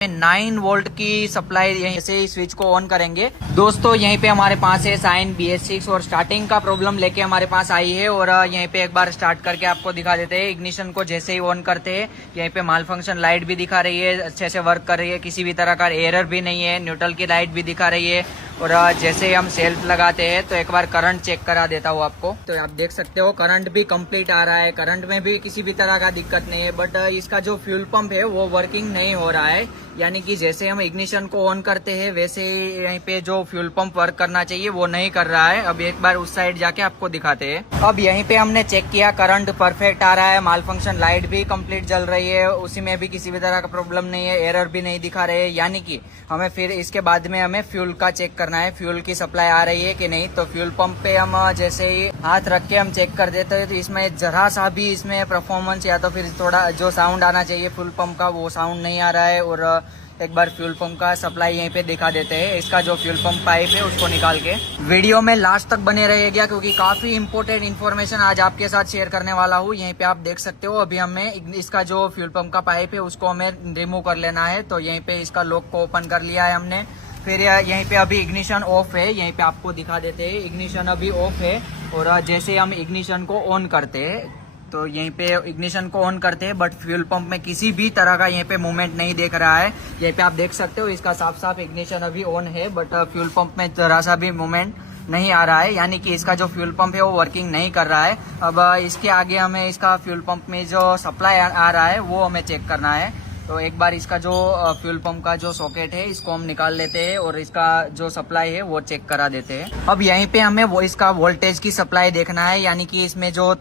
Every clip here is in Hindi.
9 वोल्ट की सप्लाई यहीं से ही स्विच को ऑन करेंगे। दोस्तों यहीं पे हमारे पास है साइन BS6 और स्टार्टिंग का प्रॉब्लम लेके हमारे पास आई है और यहीं पे एक बार स्टार्ट करके आपको दिखा देते हैं। इग्निशन को जैसे ही ऑन करते हैं यहीं पे माल फंक्शन लाइट भी दिखा रही है, अच्छे से वर्क कर रही है, किसी भी तरह का एरर भी नहीं है, न्यूट्रल की लाइट भी दिखा रही है। और जैसे ही हम सेल्फ लगाते हैं तो एक बार करंट चेक करा देता हूँ आपको। तो आप देख सकते हो करंट भी कंप्लीट आ रहा है, करंट में भी किसी भी तरह का दिक्कत नहीं है। बट इसका जो फ्यूल पंप है वो वर्किंग नहीं हो रहा है, यानी कि जैसे हम इग्निशन को ऑन करते हैं वैसे ही यहीं पे जो फ्यूल पंप वर्क करना चाहिए वो नहीं कर रहा है। अब एक बार उस साइड जाके आपको दिखाते हैं। अब यहीं पे हमने चेक किया, करंट परफेक्ट आ रहा है, माल फंक्शन लाइट भी कंप्लीट जल रही है, उसी में भी किसी भी तरह का प्रॉब्लम नहीं है, एरर भी नहीं दिखा रहे हैं। यानी कि हमें फिर इसके बाद में हमें फ्यूल का चेक करना है, फ्यूल की सप्लाई आ रही है कि नहीं। तो फ्यूल पंप पे हम जैसे ही हाथ रख के हम चेक कर देते हैं तो इसमें जरा सा भी इसमें परफॉर्मेंस या तो फिर थोड़ा जो साउंड आना चाहिए फ्यूल पंप का वो साउंड नहीं आ रहा है। और एक बार फ्यूल पंप का सप्लाई यहीं पे दिखा देते हैं, इसका जो फ्यूल पंप पाइप है उसको निकाल के। वीडियो में लास्ट तक बने रहिएगा क्योंकि काफी इंपॉर्टेंट इन्फॉर्मेशन आज आपके साथ शेयर करने वाला हूँ। यहीं पे आप देख सकते हो अभी हमें इसका जो फ्यूल पंप का पाइप है उसको हमें रिमूव कर लेना है। तो यहीं पे इसका लॉक को ओपन कर लिया है हमने। फिर यहीं पे अभी इग्निशन ऑफ है, यहीं पे आपको दिखा देते हैं इग्निशन अभी ऑफ है। और जैसे हम इग्निशन को ऑन करते हैं तो यहीं पे इग्निशन को ऑन करते हैं बट फ्यूल पंप में किसी भी तरह का यहीं पे मूवमेंट नहीं देख रहा है। यहीं पे आप देख सकते हो इसका साफ साफ इग्निशन अभी ऑन है बट फ्यूल पंप में जरा सा भी मूवमेंट नहीं आ रहा है, यानी कि इसका जो फ्यूल पंप है वो वर्किंग नहीं कर रहा है। अब इसके आगे हमें इसका फ्यूल पंप में जो सप्लाई आ रहा है वो हमें चेक करना है। तो एक बार इसका जो फ्यूल पंप का जो सॉकेट है इसको हम निकाल लेते हैं और इसका जो सप्लाई है वो चेक करा देते हैं। अब यहीं पे हमें वो इसका वोल्टेज की सप्लाई देखना है, यानी कि इसमें जो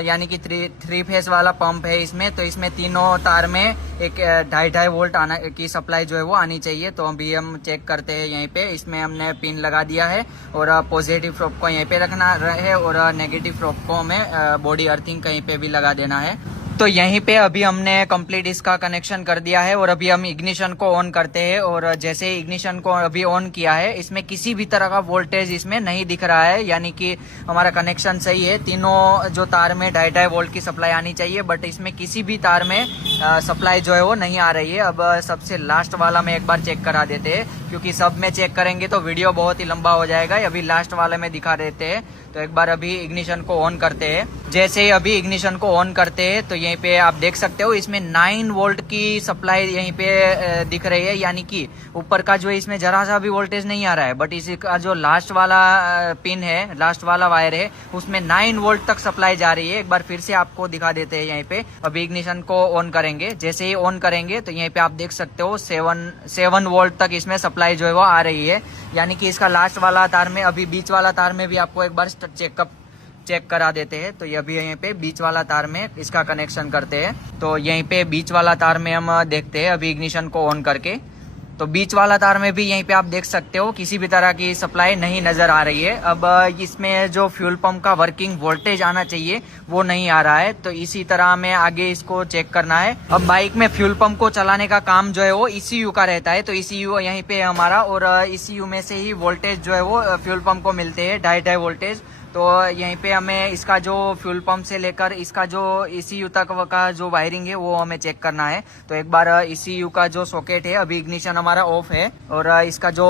यानी कि थ्री फेस वाला पंप है इसमें, तो इसमें तीनों तार में एक 2.5 वोल्ट आना की सप्लाई जो है वो आनी चाहिए। तो अभी हम चेक करते हैं यहीं पे। इसमें हमने पिन लगा दिया है और पॉजिटिव प्रोब को यहीं पे रखना है और नेगेटिव प्रोब को हमें बॉडी अर्थिंग कहीं पे भी लगा देना है। तो यहीं पे अभी हमने कंप्लीट इसका कनेक्शन कर दिया है और अभी हम इग्निशन को ऑन करते हैं। और जैसे ही इग्निशन को अभी ऑन किया है इसमें किसी भी तरह का वोल्टेज इसमें नहीं दिख रहा है, यानी कि हमारा कनेक्शन सही है। तीनों जो तार में 2.5 वोल्ट की सप्लाई आनी चाहिए बट इसमें किसी भी तार में सप्लाई जो है वो नहीं आ रही है। अब सबसे लास्ट वाला में एक बार चेक करा देते हैं क्योंकि सब में चेक करेंगे तो वीडियो बहुत ही लंबा हो जाएगा। अभी लास्ट वाले में दिखा देते हैं। तो एक बार अभी इग्निशन को ऑन करते हैं। जैसे ही अभी इग्निशन को ऑन करते हैं तो यहीं पे आप देख सकते हो इसमें 9 वोल्ट की सप्लाई यहीं पे दिख रही है, यानी कि ऊपर का जो इसमें जरा सा भी वोल्टेज नहीं आ रहा है। बट इसका जो लास्ट वाला पिन है, लास्ट वाला वायर है, उसमें 9 वोल्ट तक सप्लाई जा रही है। एक बार फिर से आपको दिखा देते हैं यहीं पे। अभी इग्निशन को ऑन करेंगे, जैसे ही ऑन करेंगे तो यहीं पे आप देख सकते हो 7 वोल्ट तक इसमें सप्लाई जो है वो आ रही है, यानी कि इसका लास्ट वाला तार में, अभी बीच वाला तार में भी आपको एक बार चेक करा देते हैं। तो ये अभी यहीं पे बीच वाला तार में इसका कनेक्शन करते हैं। तो यहीं पे बीच वाला तार में हम देखते हैं अभी इग्निशन को ऑन करके। तो बीच वाला तार में भी यहीं पे आप देख सकते हो किसी भी तरह की सप्लाई नहीं नजर आ रही है। अब इसमें जो फ्यूल पंप का वर्किंग वोल्टेज आना चाहिए वो नहीं आ रहा है। तो इसी तरह हमें आगे इसको चेक करना है। अब बाइक में फ्यूल पंप को चलाने का काम जो है वो ECU का रहता है। तो ECU यहीं पे है हमारा और ECU में से ही वोल्टेज जो है वो फ्यूल पंप को मिलते हैं, 2.5 वोल्टेज। तो यहीं पे हमें इसका जो फ्यूल पंप से लेकर इसका जो ECU तक का जो वायरिंग है वो हमें चेक करना है। तो एक बार ECU का जो सॉकेट है, अभी इग्निशन हमारा ऑफ है और इसका जो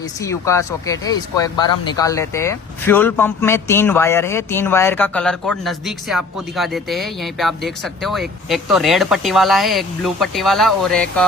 ECU का सॉकेट है इसको एक बार हम निकाल लेते हैं। फ्यूल पंप में 3 वायर है, 3 वायर का कलर कोड नजदीक से आपको दिखा देते हैं। यहीं पे आप देख सकते हो एक तो रेड पट्टी वाला है, एक ब्लू पट्टी वाला और एक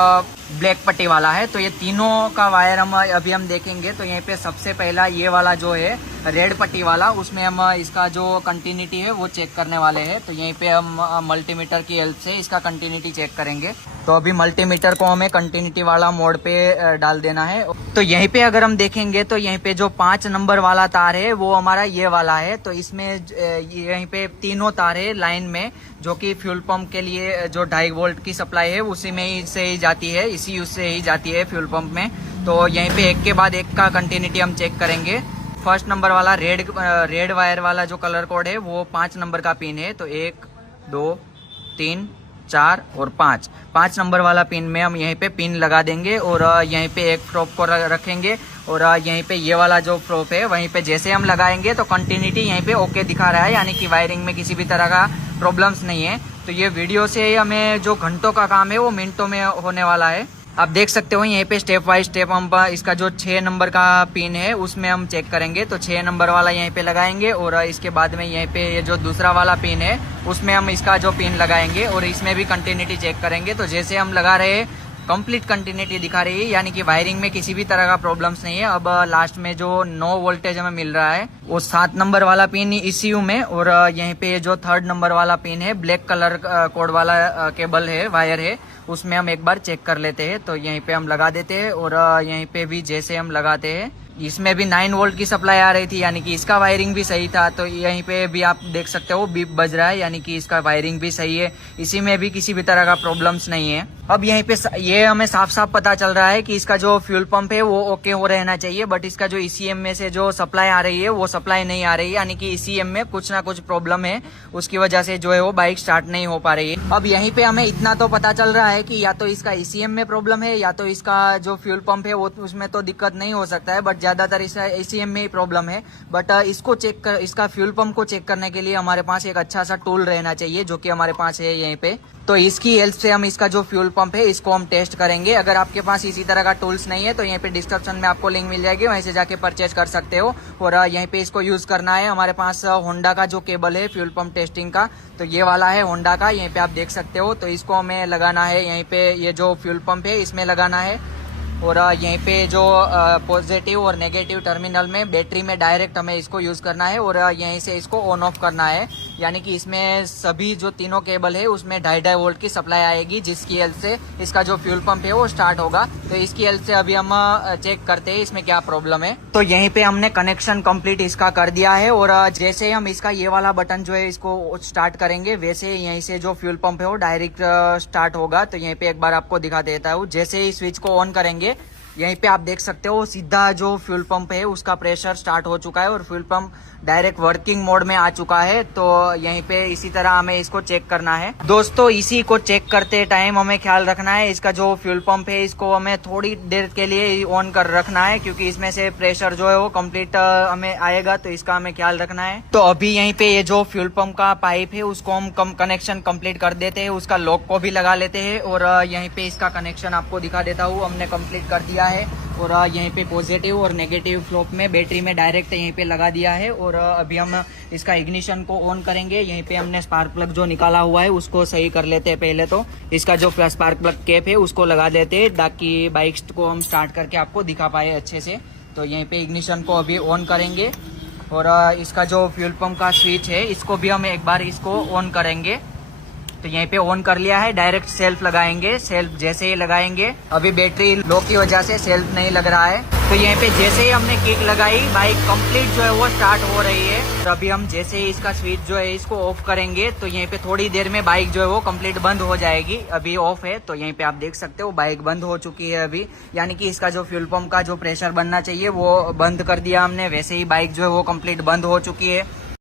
ब्लैक पट्टी वाला है। तो ये तीनों का वायर अभी हम देखेंगे। तो यहीं पे सबसे पहला ये वाला जो है रेड पट्टी वाला, उसमें हम इसका जो कंटिन्यूटी है वो चेक करने वाले हैं। तो यहीं पे हम मल्टीमीटर की हेल्प से इसका कंटिन्यूटी चेक करेंगे। तो अभी मल्टीमीटर को हमें कंटिन्यूटी वाला मोड पे डाल देना है। तो यहीं पे अगर हम देखेंगे तो यहीं पे जो 5 नंबर वाला तार है वो हमारा ये वाला है। तो इसमें यहीं पे तीनों तार है लाइन में, जो कि फ्यूल पंप के लिए जो 2.5 वोल्ट की सप्लाई है उसी में ही से ही जाती है, इसी से ही जाती है फ्यूल पंप में। तो यहीं पे एक के बाद एक का कंटिन्यूटी हम चेक करेंगे। फर्स्ट नंबर वाला रेड वायर वाला जो कलर कोड है वो 5 नंबर का पिन है। तो 1 2 3 4 और 5 नंबर वाला पिन में हम यहीं पे पिन लगा देंगे और यहीं पे एक प्रोब को रखेंगे और यहीं पे ये वाला जो प्रोब है वहीं पे जैसे हम लगाएंगे तो कंटिन्यूटी यहीं पे ओके दिखा रहा है, यानी कि वायरिंग में किसी भी तरह का प्रॉब्लम्स नहीं है। तो ये वीडियो से हमें जो घंटों का काम है वो मिनटों में होने वाला है। आप देख सकते हो यहीं पे स्टेप बाय स्टेप हम इसका जो 6 नंबर का पिन है उसमें हम चेक करेंगे। तो 6 नंबर वाला यहीं पे लगाएंगे और इसके बाद में यहीं पे ये जो दूसरा वाला पिन है उसमें हम इसका जो पिन लगाएंगे और इसमें भी कंटिन्यूटी चेक करेंगे। तो जैसे हम लगा रहे हैं कंप्लीट कंटिन्यूटी दिखा रही है, यानी कि वायरिंग में किसी भी तरह का प्रॉब्लम्स नहीं है। अब लास्ट में जो 9 वोल्टेज हमें मिल रहा है वो 7 नंबर वाला पिन ECU में, और यहीं पे जो 3rd नंबर वाला पिन है ब्लैक कलर कोड वाला केबल है, वायर है, उसमें हम एक बार चेक कर लेते हैं। तो यहीं पे हम लगा देते हैं और यहीं पे भी जैसे हम लगाते हैं इसमें भी 9 वोल्ट की सप्लाई आ रही थी, यानी कि इसका वायरिंग भी सही था। तो यहीं पे भी आप देख सकते हो बीप बज रहा है, यानी कि इसका वायरिंग भी सही है, इसी में भी किसी भी तरह का प्रॉब्लम्स नहीं है। अब यहीं पे ये हमें साफ साफ पता चल रहा है कि इसका जो फ्यूल पंप है वो ओके हो रहना चाहिए, बट इसका जो ECM में से जो सप्लाई आ रही है वो सप्लाई नहीं आ रही है, यानी कि ECM में कुछ ना कुछ प्रॉब्लम है, उसकी वजह से जो है वो बाइक स्टार्ट नहीं हो पा रही है। अब यहीं पे हमें इतना तो पता चल रहा है कि या तो इसका ECM में प्रॉब्लम है या तो इसका जो फ्यूल पंप है वो उसमें तो दिक्कत नहीं हो सकता है, बट ज्यादातर इसका ECM में ही प्रॉब्लम है। बट इसको चेक कर, इसका फ्यूल पंप को चेक करने के लिए हमारे पास एक अच्छा सा टूल रहना चाहिए, जो कि हमारे पास है यहीं पे। तो इसकी हेल्प से हम इसका जो फ्यूल पंप है इसको हम टेस्ट करेंगे। अगर आपके पास इसी तरह का टूल्स नहीं है तो यहीं पे डिस्क्रिप्शन में आपको लिंक मिल जाएगी, वहीं से जाके परचेज कर सकते हो। और यहीं पे इसको यूज करना है। हमारे पास होंडा का जो केबल है फ्यूल पंप टेस्टिंग का, तो ये वाला है होंडा का, यहीं पे आप देख सकते हो। तो इसको हमें लगाना है यहीं पे, ये जो फ्यूल पंप है इसमें लगाना है, और यहीं पे जो पॉजिटिव और नेगेटिव टर्मिनल में बैटरी में डायरेक्ट हमें इसको यूज करना है और यहीं से इसको ऑन ऑफ करना है, यानी कि इसमें सभी जो तीनों केबल है उसमें 2.5 वोल्ट की सप्लाई आएगी, जिसकी हेल्प से इसका जो फ्यूल पंप है वो स्टार्ट होगा। तो इसकी हेल्प से अभी हम चेक करते हैं इसमें क्या प्रॉब्लम है। तो यहीं पे हमने कनेक्शन कंप्लीट इसका कर दिया है, और जैसे हम इसका ये वाला बटन जो है इसको स्टार्ट करेंगे वैसे यहीं से जो फ्यूल पंप है वो डायरेक्ट स्टार्ट होगा। तो यहीं पे एक बार आपको दिखा देता हूँ। जैसे ही स्विच को ऑन करेंगे यहीं पे आप देख सकते हो सीधा जो फ्यूल पंप है उसका प्रेशर स्टार्ट हो चुका है और fuel pump direct working mode में आ चुका है। तो यहीं पे इसी तरह हमें इसको चेक करना है। दोस्तों इसी को चेक करते टाइम हमें ख्याल रखना है इसका जो फ्यूल पंप है इसको हमें थोड़ी देर के लिए ऑन कर रखना है, क्योंकि इसमें से प्रेशर जो है वो कंप्लीट हमें आएगा, तो इसका हमें ख्याल रखना है। तो अभी यहीं पे ये जो फ्यूल पंप का पाइप है उसको हम कनेक्शन कंप्लीट कर देते हैं, उसका लॉक को भी लगा लेते हैं, और यहीं पे इसका कनेक्शन आपको दिखा देता हूँ। हमने कंप्लीट कर दिया है और यहीं पे पॉजिटिव और नेगेटिव फ्लोप में बैटरी में डायरेक्ट यहीं पे लगा दिया है। और अभी हम इसका इग्निशन को ऑन करेंगे। यहीं पे हमने स्पार्क प्लग जो निकाला हुआ है उसको सही कर लेते हैं। पहले तो इसका जो स्पार्क प्लग कैप है उसको लगा देते हैं, ताकि बाइक को हम स्टार्ट करके आपको दिखा पाए अच्छे से। तो यहीं पे इग्निशन को अभी ऑन करेंगे और इसका जो फ्यूल पंप का स्विच है इसको भी हम एक बार इसको ऑन करेंगे। तो यहीं पे ऑन कर लिया है, डायरेक्ट सेल्फ लगाएंगे। सेल्फ जैसे ही लगाएंगे, अभी बैटरी लो की वजह से सेल्फ नहीं लग रहा है। तो यहीं पे जैसे ही हमने किक लगाई बाइक कंप्लीट जो है वो स्टार्ट हो रही है। तो अभी हम जैसे ही इसका स्विच जो है इसको ऑफ करेंगे तो यहीं पे थोड़ी देर में बाइक जो है वो कंप्लीट बंद हो जाएगी। अभी ऑफ है तो यहीं पे आप देख सकते हो बाइक बंद हो चुकी है अभी, यानी कि इसका जो फ्यूल पंप का जो प्रेशर बनना चाहिए वो बंद कर दिया हमने। वैसे ही बाइक जो है वो कंप्लीट बंद हो चुकी है।